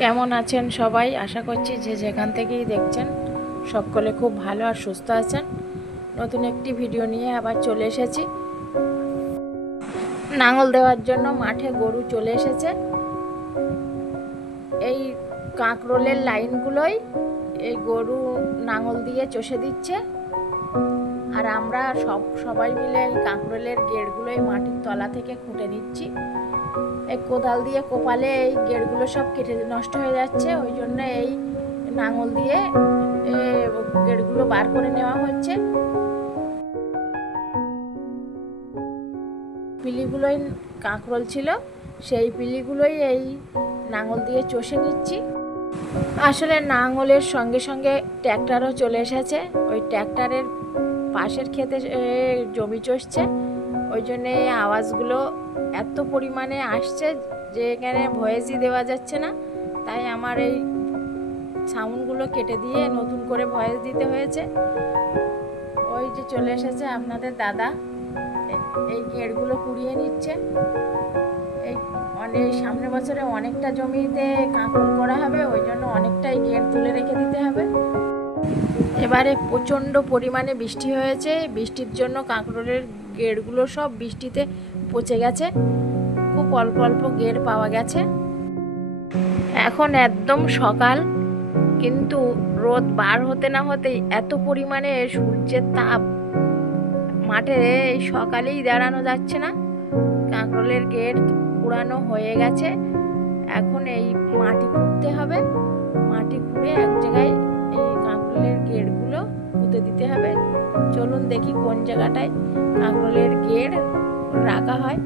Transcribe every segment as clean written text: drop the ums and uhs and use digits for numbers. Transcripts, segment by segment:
কেমন আছেন সবাই? আশা করছি যে যেখান থেকেই দেখছেন সকলে খুব ভালো আর সুস্থ আছেন। নতুন একটি ভিডিও নিয়ে আবার চলে এসেছি। নাঙল দেওয়ার জন্য মাঠে গরু চলে এসেছে। এই কাঁকরোলের লাইনগুলোই এই গরু নাঙল দিয়ে চষে দিচ্ছে, আর আমরা সবাই মিলে এই কাঁকরোলের গেড়গুলোই মাটির তলা থেকে খুঁটে নিচ্ছি। এই কোদাল দিয়ে কোপালে এই গেড়গুলো সব কেটে নষ্ট হয়ে যাচ্ছে, ওই জন্য এই নাঙল দিয়ে গেড়গুলো বার করে নেওয়া হচ্ছে। পিলিগুলোই কাঁকরোল ছিল, সেই পিলিগুলোই এই নাঙল দিয়ে চষে নিচ্ছি। আসলে নাঙলের সঙ্গে সঙ্গে ট্র্যাক্টরও চলে এসেছে, ওই ট্র্যাক্টরের পাশের ক্ষেতে জমি চষছে, ওই জন্যে আওয়াজগুলো এত পরিমাণে আসছে যে এখানে ভয়েসই দেওয়া যাচ্ছে না। তাই আমার এই সাউন্ডগুলো কেটে দিয়ে নতুন করে ভয়েস দিতে হয়েছে। ওই যে চলে এসেছে আপনাদের দাদা, এই গেড়গুলো কুড়িয়ে নিচ্ছে। এই সামনের বছরে অনেকটা জমিতে কাঁকরোল করা হবে, ওই জন্য অনেকটাই গেড় তুলে রেখে দিতে হবে। এবারে প্রচণ্ড পরিমাণে বৃষ্টি হয়েছে, বৃষ্টির জন্য কাঁকরোলের গেড়গুলো সব বৃষ্টিতে পচে গেছে, খুব অল্প অল্প গেড় পাওয়া গেছে। এখন একদম সকাল, কিন্তু রোদ বার হতে না হতেই এত পরিমাণে সূর্যের তাপ, মাঠে এই সকালেই দাঁড়ানো যাচ্ছে না। কাঁকরোলের গেড় পুরানো হয়ে গেছে, এখন এই মাটি খুঁড়তে হবে। মাটি খুঁড়ে এক জায়গায় এই কাঁকরোলের গেড়গুলো পুঁতে দিতে হবে। চলুন দেখি কোন জায়গাটায় কাঁকরোলের গেড় রাখা হয়।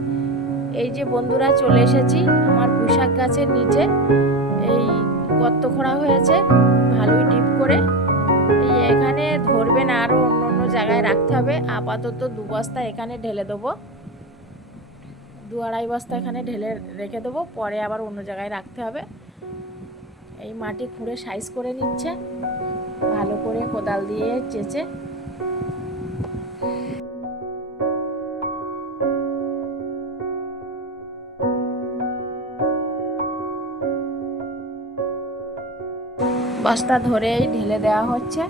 এই যে বন্ধুরা চলে এসেছি আমার পুঁইশাক গাছের নিচে, এই গর্ত খোঁড়া হয়েছে ভালোই ডিপ করে। এই এখানে ধরবে না, আরও অন্য অন্য জায়গায় রাখতে হবে। আপাতত 2 বস্তা এখানে ঢেলে দেবো, 2-2.5 বস্তা এখানে ঢেলে রেখে দেবো, পরে আবার অন্য জায়গায় রাখতে হবে। এই মাটি খুঁড়ে সাইজ করে নিচ্ছে ভালো করে কোদাল দিয়ে চেঁচে। বস্তা ধরেই ঢেলে দেওয়া হচ্ছে।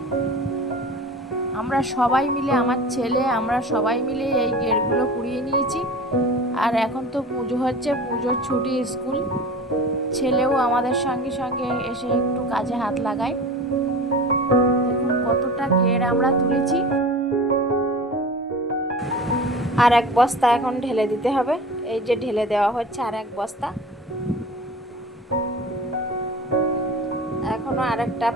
আমরা সবাই মিলে, আমার ছেলে, আমরা সবাই মিলে এই গেড়গুলো কুড়িয়ে নিয়েছি। আর এখন তো পুজো হচ্ছে, পুজোর ছুটি স্কুল, ছেলেও আমাদের সঙ্গে সঙ্গে এসে একটু কাজে হাত লাগায়। দেখুন কতটা গেড় আমরা তুলেছি। আর 1 বস্তা এখন ঢেলে দিতে হবে। এই যে ঢেলে দেওয়া হচ্ছে আর 1 বস্তা। এখনো আর একটা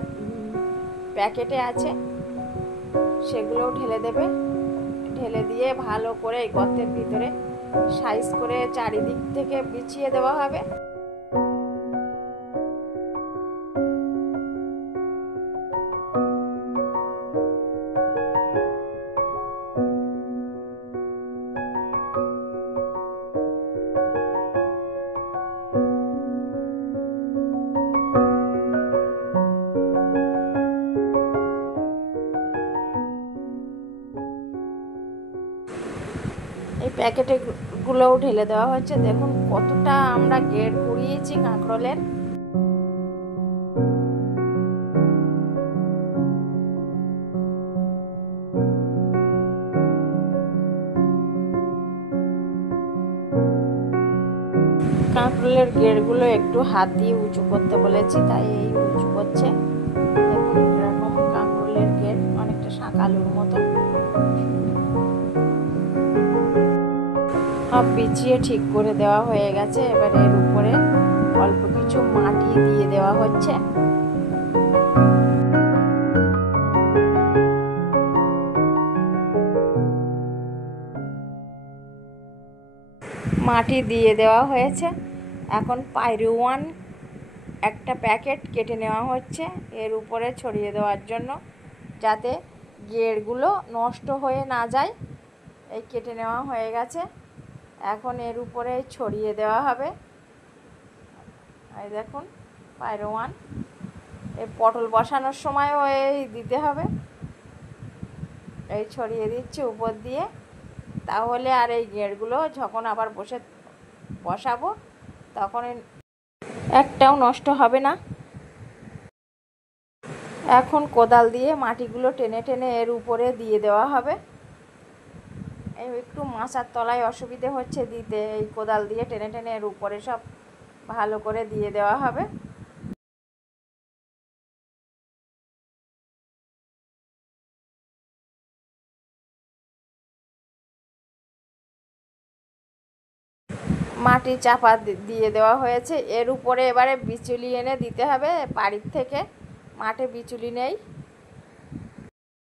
প্যাকেটে আছে, সেগুলোও ঢেলে দেবে। ঢেলে দিয়ে ভালো করে এই গর্তের ভিতরে সাইজ করে চারিদিক থেকে বিছিয়ে দেওয়া হবে। এই প্যাকেটগুলোও ঢেলে দেওয়া হচ্ছে। দেখুন কতটা আমরা গেড় কুড়িয়েছি কাঁকরোলের। কাঁকরোলের গেড়গুলো একটু হাত দিয়ে উঁচু করতে বলেছি, তাই এই উঁচু করছে। দেখুন এরকম কাঁকরোলের গেড় অনেকটা শাঁকালুর মতো। সব বিছিয়ে ঠিক করে দেওয়া হয়ে গেছে। এবার এর উপরে অল্প কিছু মাটি দিয়ে দেওয়া হচ্ছে। মাটি দিয়ে দেওয়া হয়েছে। এখন পাইরুয়ান একটা প্যাকেট কেটে নেওয়া হচ্ছে এর উপরে ছড়িয়ে দেওয়ার জন্য, যাতে গেড়গুলো নষ্ট হয়ে না যায়। এই কেটে নেওয়া হয়ে গেছে, এখন এর উপরে ছড়িয়ে দেওয়া হবে। এই দেখুন পাইরুয়ান, এই পটল বসানোর সময়ও এই দিতে হবে। এই ছড়িয়ে দিচ্ছি উপর দিয়ে, তাহলে আর এই গেড়গুলো যখন আবার বসাবো তখন একটাও নষ্ট হবে না। এখন কোদাল দিয়ে মাটিগুলো টেনে টেনে এর উপরে দিয়ে দেওয়া হবে। এই একটু মাচার তলায় অসুবিধে হচ্ছে দিতে, এই কোদাল দিয়ে টেনে টেনে এর উপরে সব ভালো করে দিয়ে দেওয়া হবে। মাটি চাপা দিয়ে দেওয়া হয়েছে। এর উপরে এবারে বিচুলি এনে দিতে হবে বাড়ির থেকে, মাঠে বিচুলি নেই।